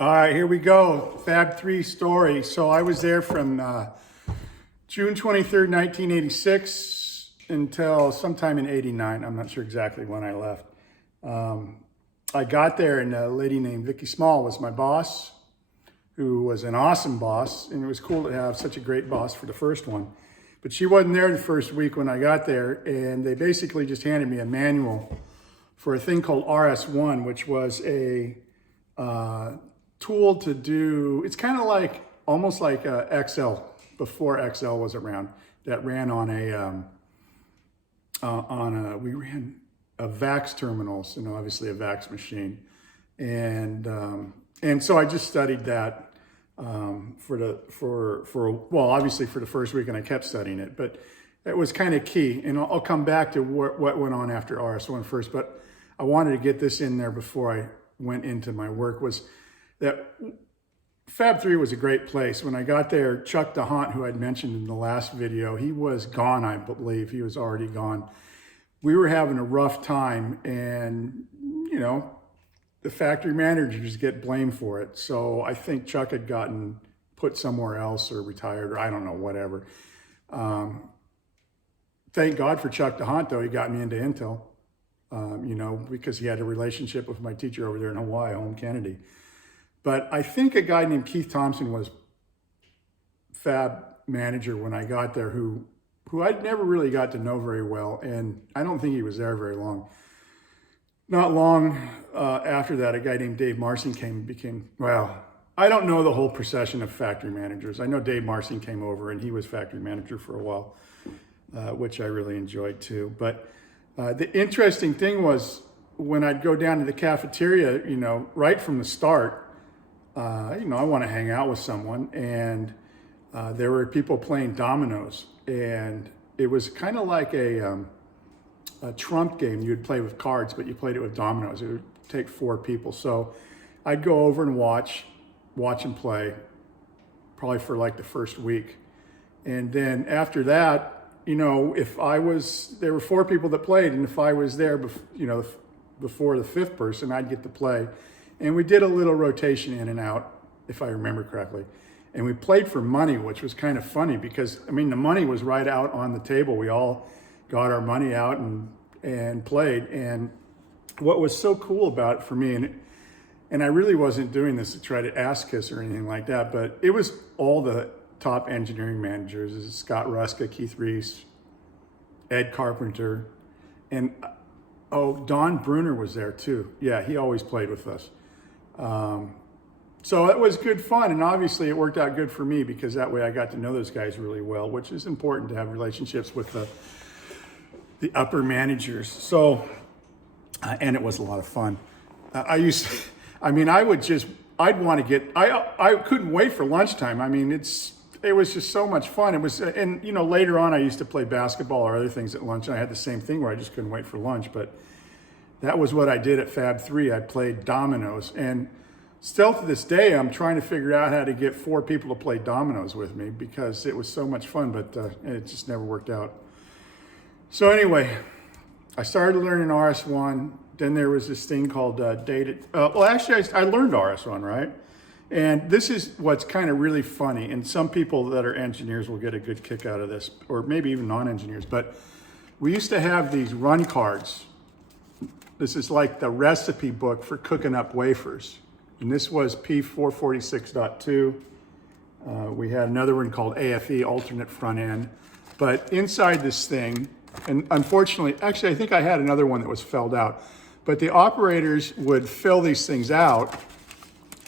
All right, here we go. Fab 3 story. So I was there from June 23rd, 1986 until sometime in 89. I'm not sure exactly when I left. I got there and a lady named Vicki Small was my boss, who was an awesome boss. And it was cool to have such a great boss for the first one. But she wasn't there the first week when I got there. And they basically just handed me a manual for a thing called RS1, which was a tool to do, it's kind of like, almost like Excel, before Excel was around, that ran on we ran a VAX terminals, you know, obviously a VAX machine. And so I just studied that well, obviously for the first week, and I kept studying it, but it was kind of key. And I'll come back to what went on after RS1 first, but I wanted to get this in there before I went into my work. Was that Fab 3 was a great place. When I got there, Chuck DeHont, who I'd mentioned in the last video, he was gone, I believe. He was already gone. We were having a rough time, and, you know, the factory managers get blamed for it. So I think Chuck had gotten put somewhere else or retired, or I don't know, whatever. Thank God for Chuck DeHont, though. He got me into Intel, you know, because he had a relationship with my teacher over there in Hawaii, Home Kennedy. But I think a guy named Keith Thompson was Fab manager when I got there, who I'd never really got to know very well, and I don't think he was there very long. Not long after that, a guy named Dave Marcin became, well, I don't know the whole procession of factory managers. I know Dave Marcin came over, and he was factory manager for a while, which I really enjoyed too. But the interesting thing was when I'd go down to the cafeteria, you know, right from the start, you know, I want to hang out with someone, and there were people playing dominoes, and it was kind of like a trump game. You'd play with cards, but you played it with dominoes. It would take 4 people. So I'd go over and watch them play, probably for like the first week. And then after that, you know, there were 4 people that played, and if I was there, you know, before the 5th person, I'd get to play. And we did a little rotation in and out, if I remember correctly. And we played for money, which was kind of funny because, I mean, the money was right out on the table. We all got our money out and played. And what was so cool about it for me, and I really wasn't doing this to try to ass kiss or anything like that, but it was all the top engineering managers. This is Scott Ruska, Keith Reese, Ed Carpenter, and Don Bruner was there too. Yeah, he always played with us. So it was good fun, and obviously it worked out good for me because that way I got to know those guys really well, which is important to have relationships with the upper managers. So, and it was a lot of fun. I'd want to get, I couldn't wait for lunchtime. I mean, it was just so much fun. It was, and you know, later on I used to play basketball or other things at lunch, and I had the same thing where I just couldn't wait for lunch, but that was what I did at Fab 3. I played dominoes, and still to this day, I'm trying to figure out how to get 4 people to play dominoes with me because it was so much fun, but it just never worked out. So anyway, I started learning RS1. Then there was this thing called data. Well, actually, I learned RS1, right? And this is what's kind of really funny. And some people that are engineers will get a good kick out of this, or maybe even non-engineers. But we used to have these run cards. This is like the recipe book for cooking up wafers. And this was P446.2. We had another one called AFE, alternate front end. But inside this thing, and unfortunately, actually, I think I had another one that was filled out. But the operators would fill these things out.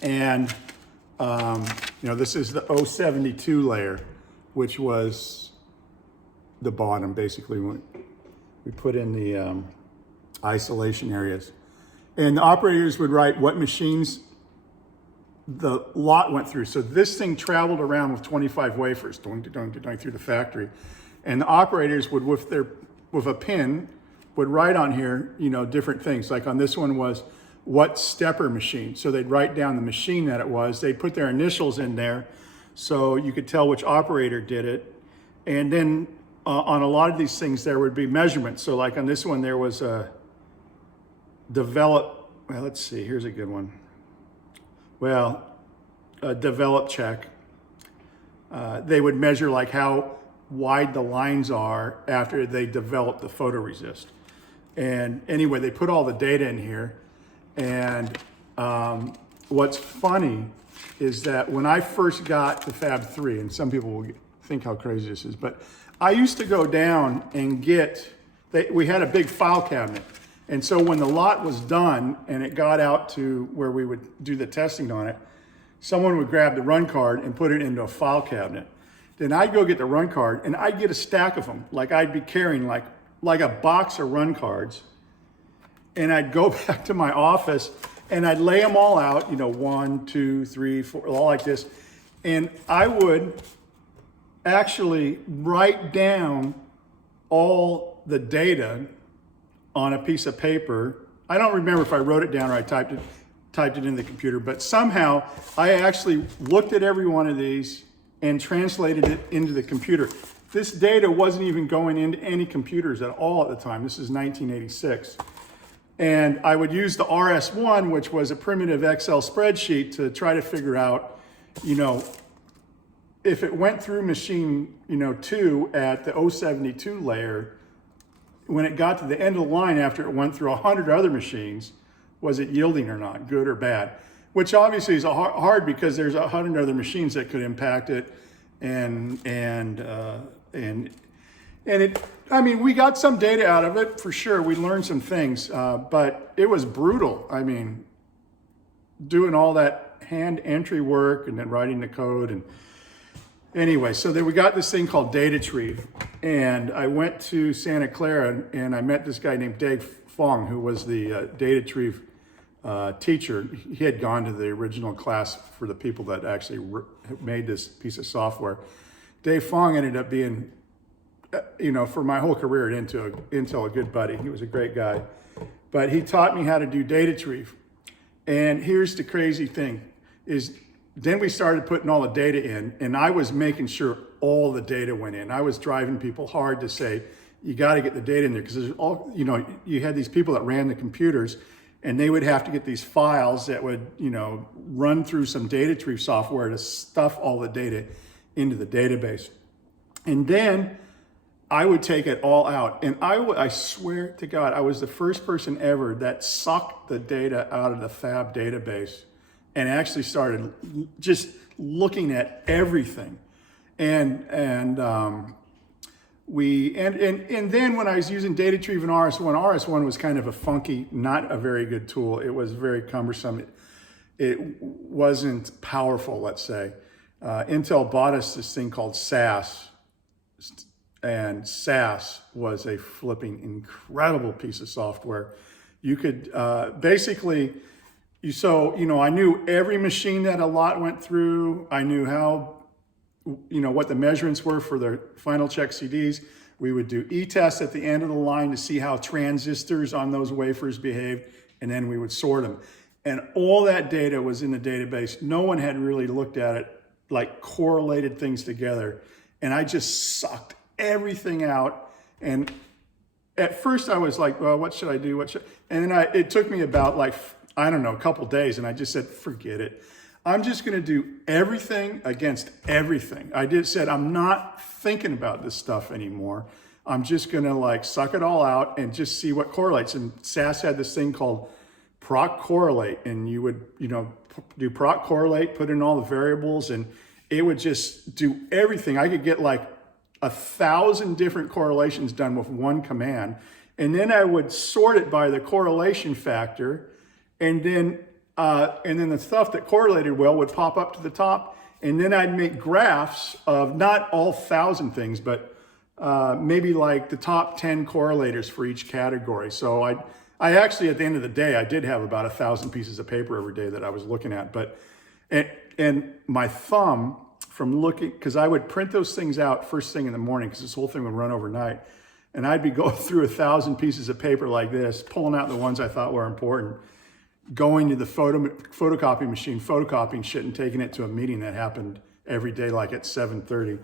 And, you know, this is the 072 layer, which was the bottom, basically. We put in the isolation areas. And the operators would write what machines the lot went through. So this thing traveled around with 25 wafers going through the factory. And the operators would, with a pin, would write on here, you know, different things. Like on this one was what stepper machine. So they'd write down the machine that it was. They'd put their initials in there so you could tell which operator did it. And then on a lot of these things, there would be measurements. So like on this one, there was a well, let's see, here's a good one. well, develop check. They would measure like how wide the lines are after they develop the photoresist. And anyway, they put all the data in here. And what's funny is that when I first got the Fab 3, and some people will think how crazy this is, but I used to go down and we had a big file cabinet. And so when the lot was done and it got out to where we would do the testing on it, someone would grab the run card and put it into a file cabinet. Then I'd go get the run card and I'd get a stack of them. Like I'd be carrying like a box of run cards. And I'd go back to my office and I'd lay them all out, 1, 2, 3, 4, all like this. And I would actually write down all the data on a piece of paper. I don't remember if I wrote it down or I typed it in the computer, but somehow I actually looked at every one of these and translated it into the computer. This data wasn't even going into any computers at all at the time. This is 1986. And I would use the RS1, which was a primitive Excel spreadsheet, to try to figure out, if it went through machine, 2 at the 072 layer, when it got to the end of the line after it went through 100 other machines, was it yielding or not, good or bad? Which obviously is hard because there's 100 other machines that could impact it, and we got some data out of it for sure. We learned some things, but it was brutal. I mean, doing all that hand entry work and then writing the code. And anyway, so then we got this thing called DataTrieve, and I went to Santa Clara and I met this guy named Dave Fong, who was the DataTrieve teacher. He had gone to the original class for the people that actually made this piece of software. Dave Fong ended up being, for my whole career at Intel, a good buddy. He was a great guy. But he taught me how to do DataTrieve. And here's the crazy thing, is then we started putting all the data in, and I was making sure all the data went in. I was driving people hard to say, you got to get the data in there, because there's all, you had these people that ran the computers, and they would have to get these files that would, run through some DataTrieve software to stuff all the data into the database. And then I would take it all out. And I swear to God, I was the first person ever that sucked the data out of the Fab database and actually started just looking at everything. And then when I was using DataTrieve and RS1 was kind of a funky, not a very good tool. It was very cumbersome. It wasn't powerful, let's say. Intel bought us this thing called SAS, and SAS was a flipping incredible piece of software. You could basically, I knew every machine that a lot went through. I knew how, what the measurements were for the final check CDs. We would do e-tests at the end of the line to see how transistors on those wafers behaved, and then we would sort them. And all that data was in the database. No one had really looked at it, like correlated things together. And I just sucked everything out. And at first I was like, well, what should I do? And then it took me about a couple days, and I just said, forget it. I'm just gonna do everything against everything. Said, I'm not thinking about this stuff anymore. I'm just gonna suck it all out and just see what correlates. And SAS had this thing called proc correlate, and you would, do proc correlate, put in all the variables, and it would just do everything. I could get 1,000 different correlations done with one command. And then I would sort it by the correlation factor. And then the stuff that correlated well would pop up to the top. And then I'd make graphs of not all 1,000 things, but maybe the top 10 correlators for each category. So I actually, at the end of the day, I did have about 1,000 pieces of paper every day that I was looking at. And my thumb, from looking, because I would print those things out first thing in the morning, because this whole thing would run overnight. And I'd be going through 1,000 pieces of paper like this, pulling out the ones I thought were important, going to the photocopy machine, photocopying shit and taking it to a meeting that happened every day, at 7:30.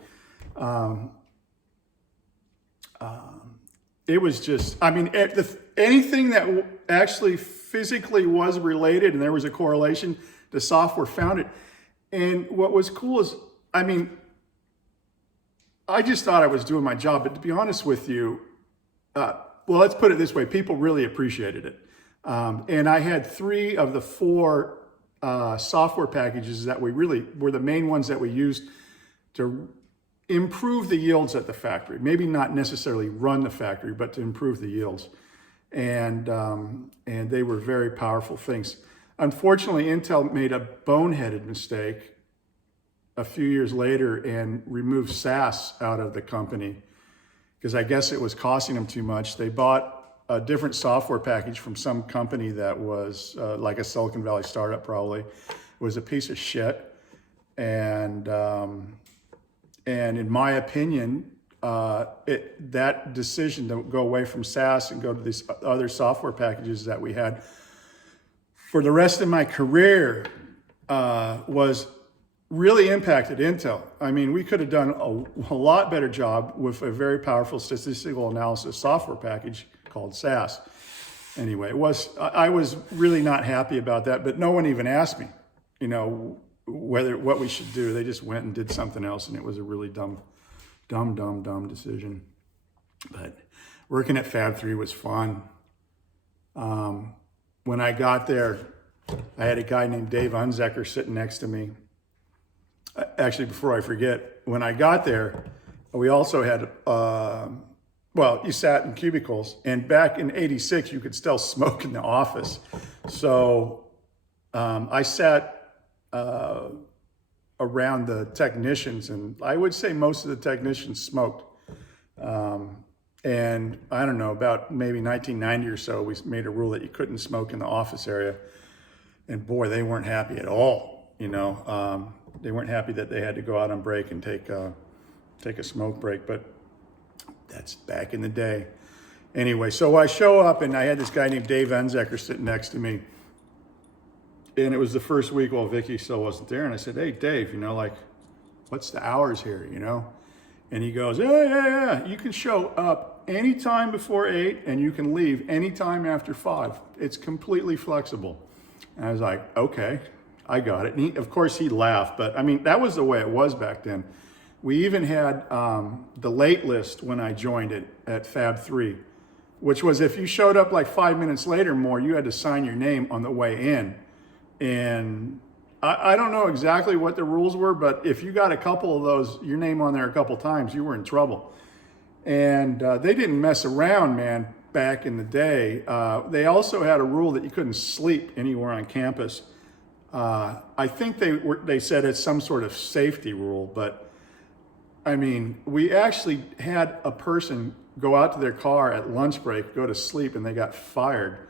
It was just, anything that actually physically was related and there was a correlation, the software found it. And what was cool is, I mean, I just thought I was doing my job, but to be honest with you, well, let's put it this way, people really appreciated it. And I had 3 of the 4 software packages that we really were the main ones that we used to improve the yields at the factory. Maybe not necessarily run the factory, but to improve the yields. And they were very powerful things. Unfortunately, Intel made a boneheaded mistake a few years later and removed SAS out of the company because I guess it was costing them too much. They bought a different software package from some company that was like a Silicon Valley startup probably. It was a piece of shit. And in my opinion, that decision to go away from SAS and go to these other software packages that we had for the rest of my career was really impacted Intel. I mean, we could have done a lot better job with a very powerful statistical analysis software package called SAS. Anyway, I was really not happy about that, but no one even asked me, you know, what we should do. They just went and did something else, and it was a really dumb decision. But working at Fab 3 was fun. When I got there, I had a guy named Dave Unzecker sitting next to me. Actually, before I forget, when I got there, we also had, well, you sat in cubicles, and back in '86, you could still smoke in the office. So I sat around the technicians, and I would say most of the technicians smoked. And I don't know, about maybe 1990 or so, we made a rule that you couldn't smoke in the office area. And boy, they weren't happy at all, you know. They weren't happy that they had to go out on break and take a smoke break, but that's back in the day. Anyway, so I show up and I had this guy named Dave Unzecker sitting next to me. And it was the first week while Vicky still wasn't there. And I said, hey, Dave, you know, like, what's the hours here, you know? And he goes, yeah, you can show up anytime before 8 and you can leave anytime after 5. It's completely flexible. And I was like, okay, I got it. And of course, he laughed, but I mean, that was the way it was back then. We even had the late list when I joined it at Fab 3, which was if you showed up like 5 minutes later more, you had to sign your name on the way in. And I don't know exactly what the rules were, but if you got a couple of those, your name on there a couple times, you were in trouble. And they didn't mess around, man, back in the day. They also had a rule that you couldn't sleep anywhere on campus. I think they said it's some sort of safety rule, but I mean, we actually had a person go out to their car at lunch break, go to sleep, and they got fired.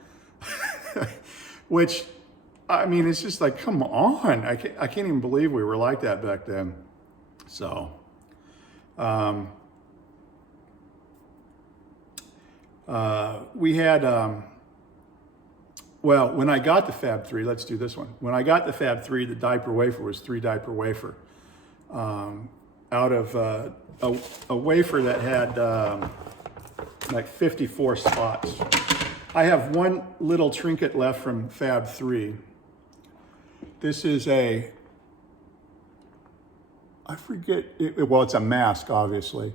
Which, I mean, it's just like, come on. I can't even believe we were like that back then. So, we had, well, when I got to Fab 3, let's do this one. When I got to Fab 3, the diaper wafer was 3 diaper wafer. Out of a wafer that had like 54 spots. I have one little trinket left from Fab 3. This is I forget, well, it's a mask, obviously.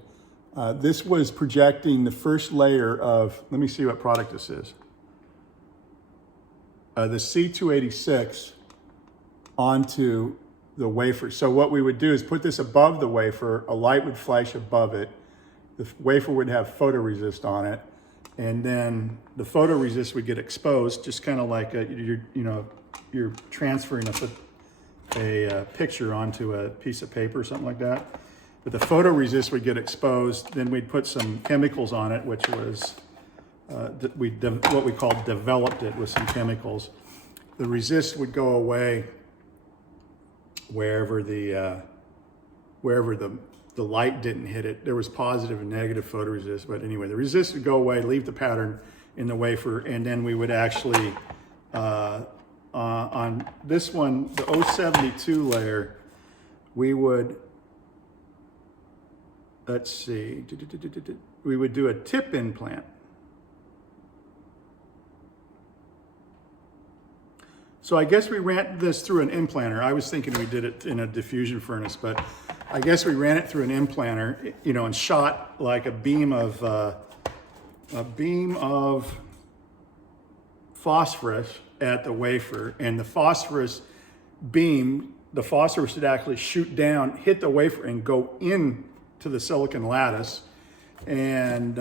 This was projecting the first layer of, let me see what product this is. The C286 onto the wafer. So what we would do is put this above the wafer, a light would flash above it, the wafer would have photoresist on it, and then the photoresist would get exposed, just kind of like you're transferring a picture onto a piece of paper or something like that. But the photoresist would get exposed, then we'd put some chemicals on it, which was, what we called developed it with some chemicals. The resist would go away wherever the light didn't hit it. There was positive and negative photoresist, but anyway, the resist would go away, leave the pattern in the wafer, and then we would actually, on this one, the 072 layer, we would, let's see, we would do a tip implant. So I guess we ran this through an implanter. I was thinking we did it in a diffusion furnace, but I guess we ran it through an implanter, you know, and shot like a beam of phosphorus at the wafer, and the phosphorus beam, the phosphorus would actually shoot down, hit the wafer, and go into the silicon lattice, and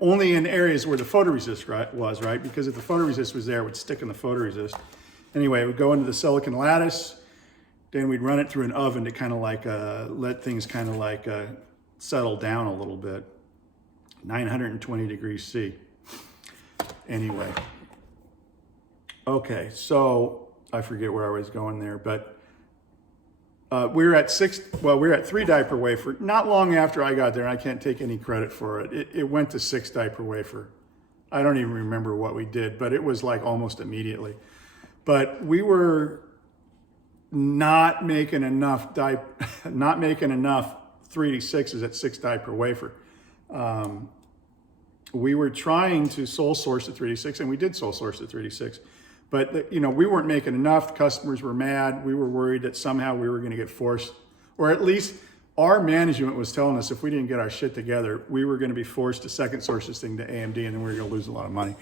only in areas where the photoresist was, right? Because if the photoresist was there, it would stick in the photoresist. Anyway, it would go into the silicon lattice, then we'd run it through an oven to kind of like let things kind of like settle down a little bit. 920 degrees C. Anyway. Okay, so I forget where I was going there, but we were at 3 die per wafer. Not long after I got there, and I can't take any credit for it. It went to 6 die per wafer. I don't even remember what we did, but it was like almost immediately. But we were not making enough 386s at 6 die per wafer. We were trying to sole source the 386, and we did sole source the 386. But, you know, we weren't making enough. Customers were mad. We were worried that somehow we were going to get forced, or at least our management was telling us if we didn't get our shit together, we were going to be forced to second source this thing to AMD, and then we were going to lose a lot of money.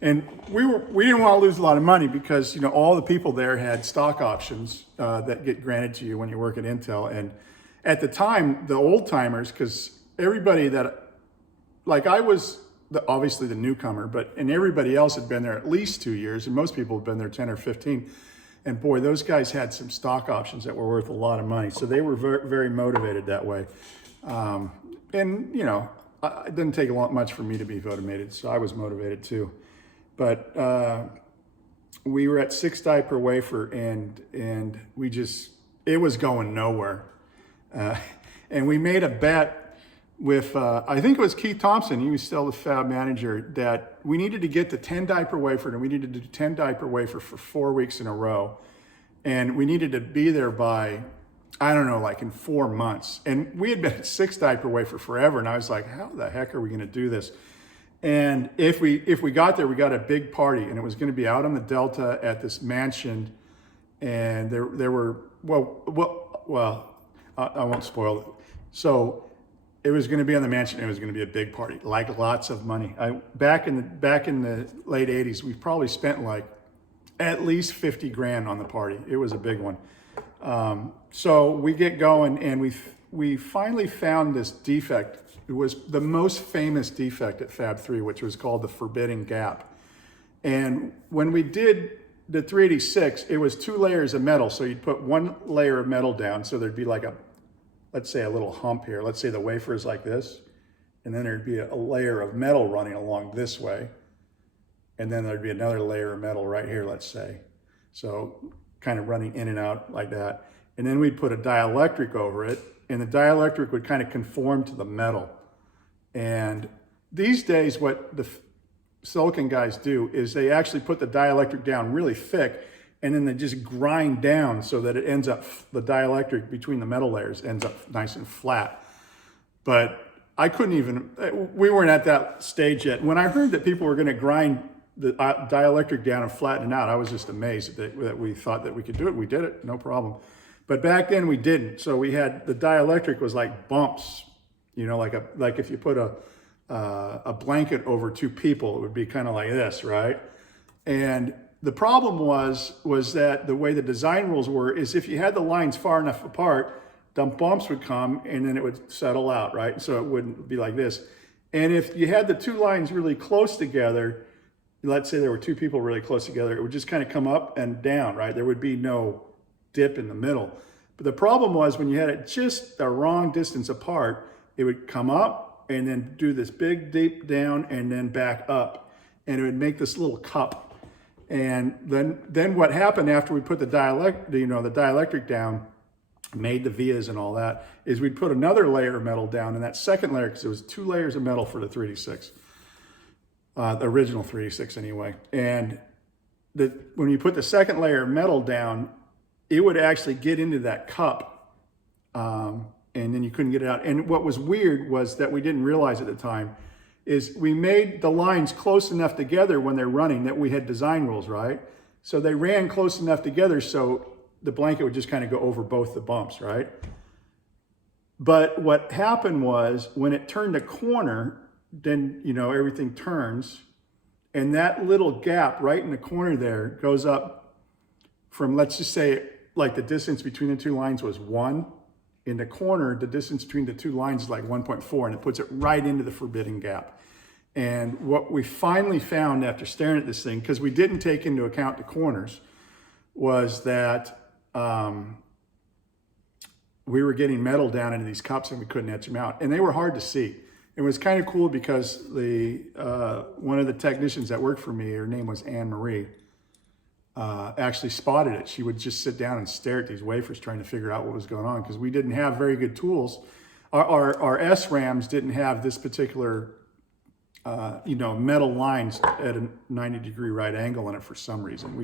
And we didn't want to lose a lot of money because, you know, all the people there had stock options that get granted to you when you work at Intel. And at the time, the old timers, because everybody that, like I was obviously the newcomer, and everybody else had been there at least 2 years, and most people had been there 10 or 15. And boy, those guys had some stock options that were worth a lot of money. So they were very, very motivated that way. And, you know, it didn't take much for me to be motivated, so I was motivated too. But we were at 6 die per wafer, and it was going nowhere. And we made a bet with, I think it was Keith Thompson, he was still the fab manager, that we needed to get to 10 die per wafer, and we needed to do 10 die per wafer for 4 weeks in a row. And we needed to be there by, I don't know, like in 4 months. And we had been at 6 die per wafer forever, and I was like, how the heck are we gonna do this? And if we got there, we got a big party, and it was going to be out on the Delta at this mansion, and there were I won't spoil it. So it was going to be on the mansion. It was going to be a big party, like lots of money. Back in the late '80s, we probably spent like at least 50 grand on the party. It was a big one. So we get going, and we finally found this defect. It was the most famous defect at Fab 3, which was called the forbidden gap. And when we did the 386, it was 2 layers of metal. So you'd put 1 layer of metal down. So there'd be like let's say a little hump here. Let's say the wafer is like this. And then there'd be a layer of metal running along this way. And then there'd be another layer of metal right here, let's say. So kind of running in and out like that. And then we'd put a dielectric over it, and the dielectric would kind of conform to the metal. And these days, what the silicon guys do is they actually put the dielectric down really thick, and then they just grind down so that it ends up, the dielectric between the metal layers ends up nice and flat. But I couldn't even, we weren't at that stage yet. When I heard that people were going to grind the dielectric down and flatten it out, I was just amazed that we thought that we could do it. We did it, no problem. But back then we didn't. So we had, the dielectric was like bumps, you know, like if you put a blanket over 2 people, it would be kind of like this, right? And the problem was that the way the design rules were is if you had the lines far enough apart, the bumps would come and then it would settle out, right? So it wouldn't be like this. And if you had the 2 lines really close together, let's say there were 2 people really close together, it would just kind of come up and down, right? There would be no dip in the middle. But the problem was when you had it just the wrong distance apart, it would come up and then do this big deep down and then back up. And it would make this little cup. And then what happened after we put the dielectric down, made the vias and all that, is we'd put another layer of metal down, and that second layer, because there was 2 layers of metal for the 386, the original 386 anyway. And when you put the second layer of metal down, it would actually get into that cup, and then you couldn't get it out. And what was weird was that we didn't realize at the time is we made the lines close enough together when they're running that we had design rules, right? So they ran close enough together so the blanket would just kind of go over both the bumps, right? But what happened was when it turned a corner, then, you know, everything turns, and that little gap right in the corner there goes up from, let's just say, like the distance between the two lines was 1. In the corner, the distance between the two lines is like 1.4, and it puts it right into the forbidden gap. And what we finally found after staring at this thing, because we didn't take into account the corners, was that we were getting metal down into these cups and we couldn't etch them out. And they were hard to see. It was kind of cool because one of the technicians that worked for me, her name was Anne Marie, actually spotted it. She would just sit down and stare at these wafers trying to figure out what was going on, because we didn't have very good tools. Our SRAMs didn't have this particular metal lines at a 90-degree right angle in it for some reason.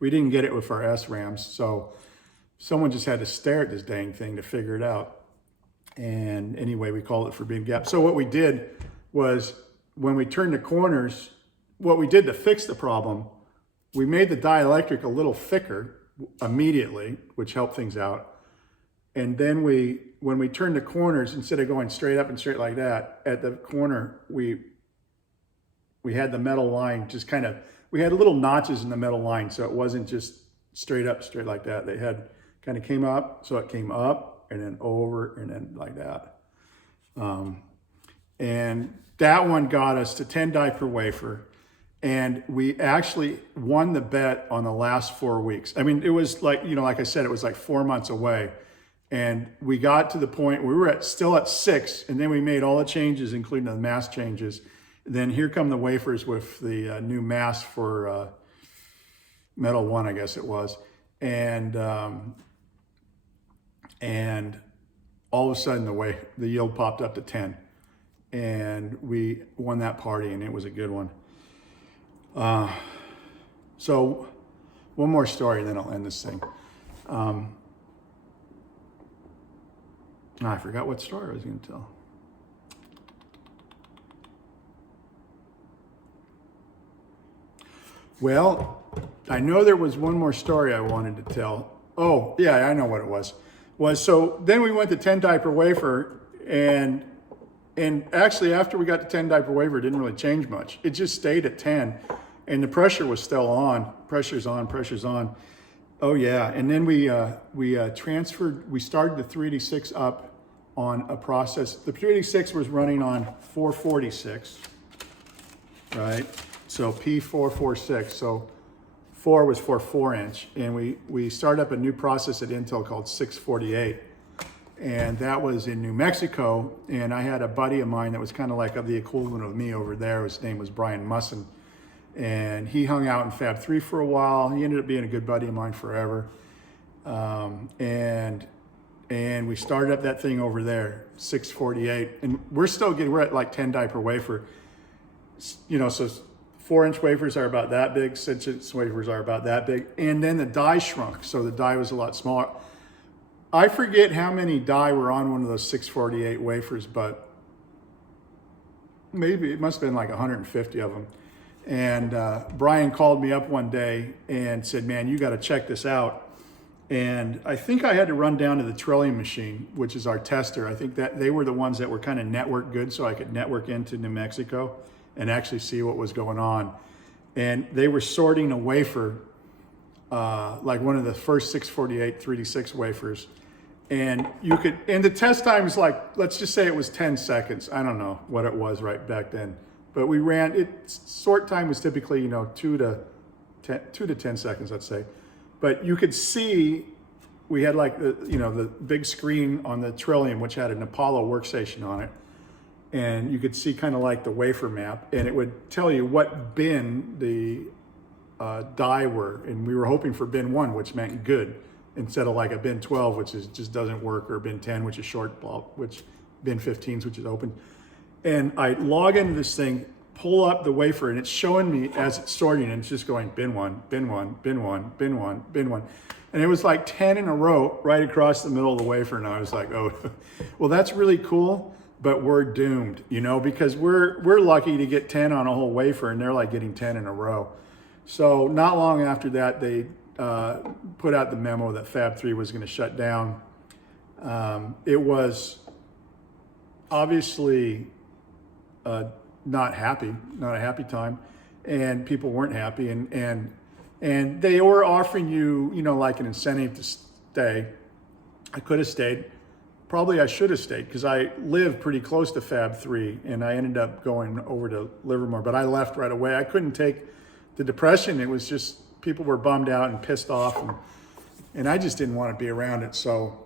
We didn't get it with our SRAMs, so someone just had to stare at this dang thing to figure it out. And anyway, we called it forbidden gap. So what we did was, when we turned the corners, what we did to fix the problem, we made the dielectric a little thicker immediately, which helped things out. And then when we turned the corners, instead of going straight up and straight like that, at the corner, we had the metal line just kind of, we had little notches in the metal line, so it wasn't just straight up, straight like that. They had kind of came up, so it came up and then over and then like that. And that one got us to 10 die per wafer. And we actually won the bet on the last 4 weeks. I mean, it was like, like I said, it was like 4 months away. And we got to the point where we were still at 6, and then we made all the changes, including the mask changes. Then here come the wafers with the new mask for metal 1, I guess it was. And all of a sudden the yield popped up to 10. And we won that party, and it was a good one. So one more story, and then I'll end this thing. I forgot what story I was going to tell. Well, I know there was one more story I wanted to tell. Oh, yeah, I know what it was. So then we went to 10 die per wafer, and actually after we got to 10 die per wafer, it didn't really change much. It just stayed at 10, and the pressure was still on. Pressure's on, pressure's on. Oh yeah, and then we started the 386 up on a process. The 386 was running on 446, right? So P446, so 4 was for 4-inch, and we started up a new process at Intel called 648, and that was in New Mexico. And I had a buddy of mine that was kind of like the equivalent of me over there. His name was Brian Musson, and he hung out in Fab 3 for a while. He ended up being a good buddy of mine forever, and we started up that thing over there, 648, and we're at like 10 die per wafer, so 4-inch wafers are about that big, 6-inch wafers are about that big, and then the die shrunk, so the die was a lot smaller. I forget how many die were on one of those 648 wafers, but maybe it must have been like 150 of them. And Brian called me up one day and said, "Man, you got to check this out." And I think I had to run down to the Trillium machine, which is our tester. I think that they were the ones that were kind of network good, so I could network into New Mexico and actually see what was going on. And they were sorting a wafer, like one of the first 648 3D6 wafers. And the test time is like, let's just say it was 10 seconds. I don't know what it was right back then. But we ran it, sort time was typically, 2 to 10 seconds, let's say. But you could see, we had like the big screen on the Trillium, which had an Apollo workstation on it. And you could see kind of like the wafer map, and it would tell you what bin the die were. And we were hoping for bin 1, which meant good, instead of like a bin 12, which just doesn't work, or bin 10, which is short, which bin 15s, which is open. And I log into this thing, pull up the wafer, and it's showing me as it's sorting, and it's just going bin 1, bin 1, bin 1, bin 1, bin 1. And it was like 10 in a row right across the middle of the wafer. And I was like, oh, well, that's really cool, but we're doomed, because we're lucky to get 10 on a whole wafer, and they're like getting 10 in a row. So not long after that, they put out the memo that Fab 3 was going to shut down. It was obviously not a happy time, and people weren't happy, and they were offering you, like an incentive to stay. I could have stayed. Probably I should have stayed because I lived pretty close to Fab 3, and I ended up going over to Livermore, but I left right away. I couldn't take the depression. It was just, people were bummed out and pissed off, and I just didn't want to be around it. So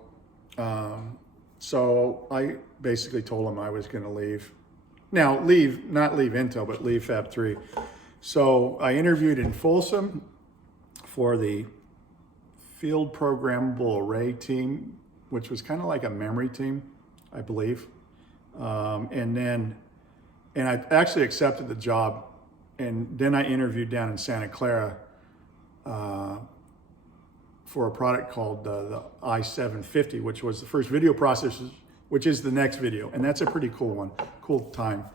I basically told them I was going to leave. Now, not leave Intel, but leave Fab 3. So I interviewed in Folsom for the field programmable array team, which was kind of like a memory team, I believe. And I actually accepted the job. And then I interviewed down in Santa Clara for a product called the i750, which was the first video processor, which is the next video. And that's a pretty cool one, cool time.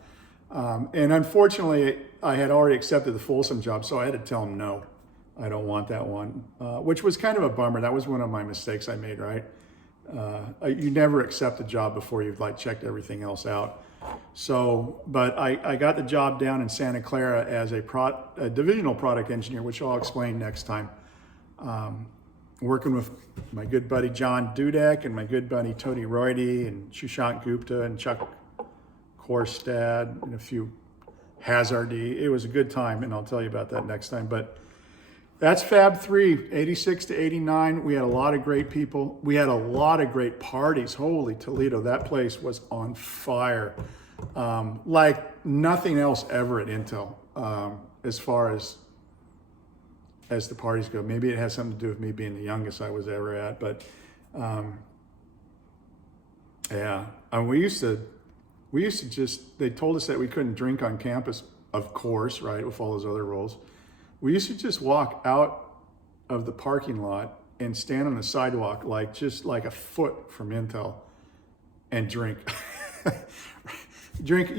And unfortunately, I had already accepted the Folsom job, so I had to tell them no, I don't want that one, which was kind of a bummer. That was one of my mistakes I made, right? You never accept a job before you've checked everything else out. So, but I got the job down in Santa Clara as a divisional product engineer, which I'll explain next time. Working with my good buddy John Dudek and my good buddy Tony Roydy and Shushank Gupta and Chuck Korstad and a few Hazardy. It was a good time, and I'll tell you about that next time. But that's Fab 3, 86 to 89. We had a lot of great people. We had a lot of great parties. Holy Toledo, that place was on fire. Like nothing else ever at Intel, as far as the parties go. Maybe it has something to do with me being the youngest I was ever at, but yeah. We used to just, they told us that we couldn't drink on campus, of course, right, with all those other rules. We used to just walk out of the parking lot and stand on the sidewalk, just like a foot from Intel, and drink. Drink,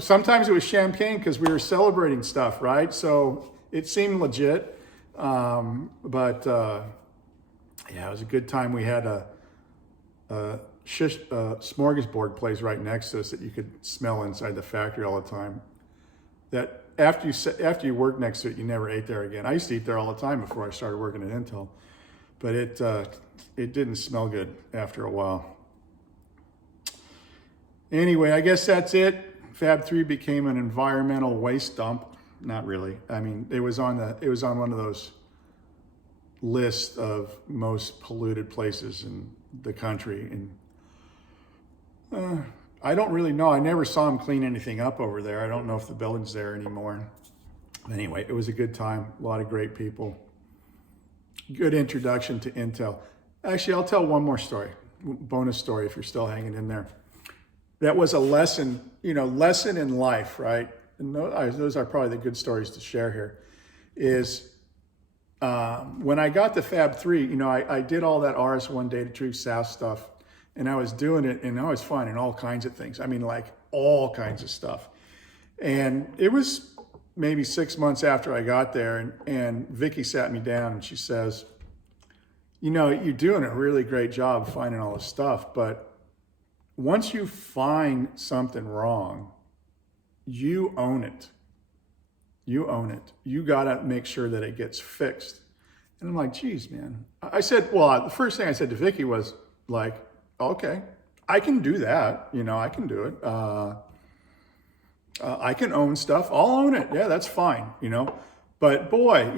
sometimes it was champagne because we were celebrating stuff, right? So it seemed legit. But yeah, it was a good time. We had a smorgasbord place right next to us that you could smell inside the factory all the time. That after you work next to it, you never ate there again. I used to eat there all the time before I started working at Intel, but it didn't smell good after a while. Anyway, I guess that's it. Fab 3 became an environmental waste dump. Not really. I mean, it was on one of those lists of most polluted places in the country, and I don't really know. I never saw them clean anything up over there. I don't know if the building's there anymore. Anyway, it was a good time. A lot of great people. Good introduction to Intel. Actually, I'll tell one more story, bonus story if you're still hanging in there. That was a lesson, lesson in life, right? And those are probably the good stories to share here. Is when I got to Fab 3, I did all that RS1 data tree SAS stuff, and I was doing it, and I was finding all kinds of things. I mean, all kinds of stuff. And it was maybe 6 months after I got there, and Vicky sat me down, and she says, you're doing a really great job finding all this stuff, but once you find something wrong, you own it. You own it. You got to make sure that it gets fixed. And I'm like, geez, man. I said, well, the first thing I said to Vicky was okay, I can do that. I can do it. I can own stuff. I'll own it. Yeah, that's fine. But boy,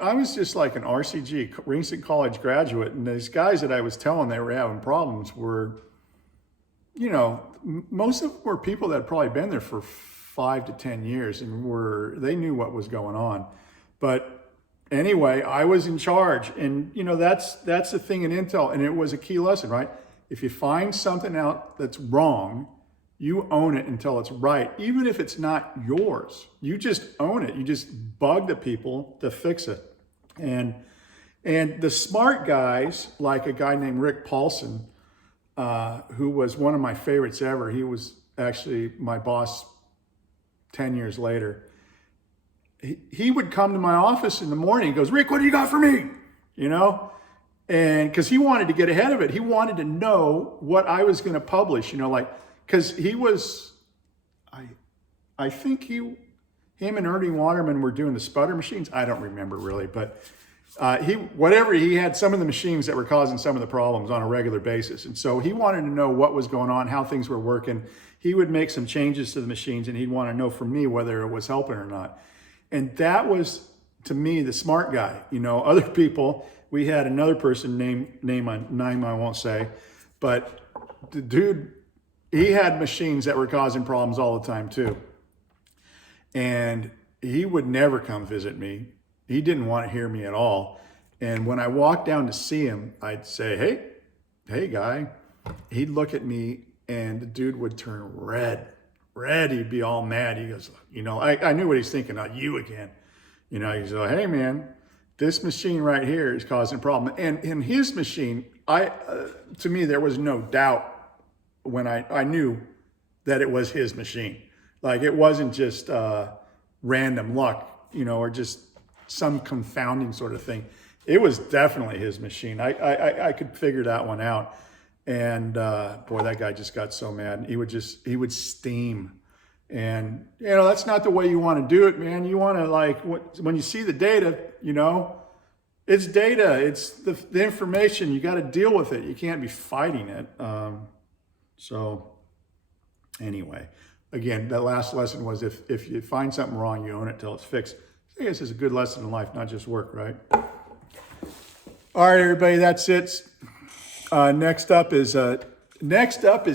I was just like an RCG, recent college graduate. And these guys that I was telling they were having problems were, most of them were people that had probably been there for 5 to 10 years and they knew what was going on. But anyway, I was in charge, and that's the thing in Intel, and it was a key lesson, right? If you find something out that's wrong, you own it until it's right, even if it's not yours. You just own it. You just bug the people to fix it. And the smart guys, like a guy named Rick Paulson, who was one of my favorites ever. He was actually my boss 10 years later. he would come to my office in the morning. He goes, Rick, what do you got for me? You know? And because he wanted to get ahead of it. He wanted to know what I was going to publish, you know, like, because he was, I think him and Ernie Waterman were doing the sputter machines. I don't remember really, but he had some of the machines that were causing some of the problems on a regular basis. And so he wanted to know what was going on, how things were working. He would make some changes to the machines and he'd want to know from me whether it was helping or not. And that was, to me, the smart guy. You know, other people, we had another person name I won't say, but the dude, he had machines that were causing problems all the time too. And he would never come visit me. He didn't want to hear me at all. And when I walked down to see him, I'd say, hey guy. He'd look at me and the dude would turn red. He'd be all mad. He goes, you know, I knew what he's thinking, not you again. You know, he's like, hey man, this machine right here is causing a problem. And in his machine, to me, there was no doubt when I knew that it was his machine. Like it wasn't just random luck, you know, or just some confounding sort of thing. It was definitely his machine. I could figure that one out. And boy, that guy just got so mad. He would steam. And, you know, that's not the way you want to do it, man. You want to, like, when you see the data, you know, it's data. It's the information. You got to deal with it. You can't be fighting it. So anyway, again, that last lesson was if you find something wrong, you own it till it's fixed. I guess it's a good lesson in life, not just work, right? All right, everybody, that's it. Next up is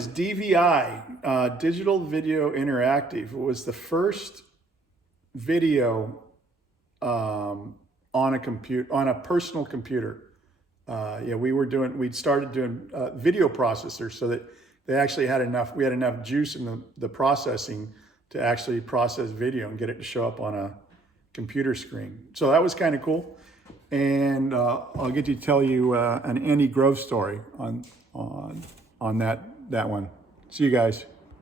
DVI, Digital Video Interactive. It was the first video on a personal computer. We'd started doing video processors so that we had enough juice in the processing to actually process video and get it to show up on a computer screen. So that was kind of cool. And I'll get to tell you an Andy Grove story on that one. See you guys.